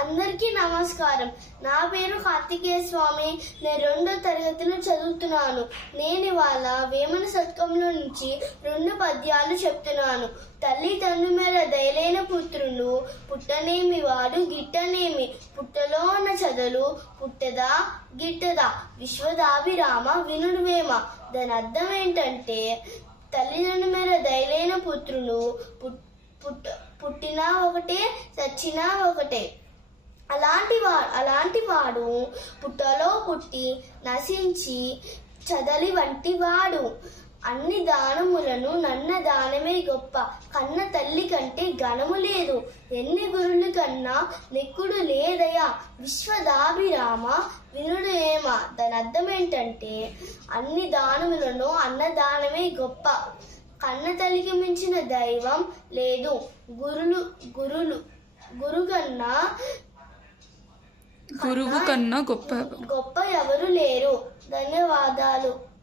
అందరికీ నమస్కారం. నా పేరు కార్తికేయ స్వామి. నేను 2వ తరగతిలో చదువుతున్నాను. నేను ఇవాళ వేమన శతకంలో నుంచి 2 పద్యాలు చెప్తున్నాను. తల్లి తండ్రి మేర దయలేని పుత్రులు పుట్టనేమి వాడు గిట్టనేమి, పుట్టలో ఉన్న చదలు పుట్టదా గిట్టదా, విశ్వదాభిరామ వినుడు వేమ. దాని అర్థం ఏంటంటే తల్లిదండ్రుల మేర దయలేని పుత్రులు పుట్టినా ఒకటే చచ్చినా ఒకటే. అలాంటి వాడు పుట్టలో పుట్టి నశించి చదలి వంటి వాడు. అన్ని దానములను నన్న దానమే గొప్ప, కన్న తల్లి కంటే ఘనము లేదు, ఎన్ని గురులు కన్నా నెక్కుడు లేదయా, విశ్వదాభిరామ వినుడు ఏమ. దాని అర్థం ఏంటంటే అన్ని దానములను అన్నదానమే గొప్ప, కన్న తల్లికి మించిన దైవం లేదు, గురువు కన్నా గొప్ప ఎవరు లేరు. ధన్యవాదాలు.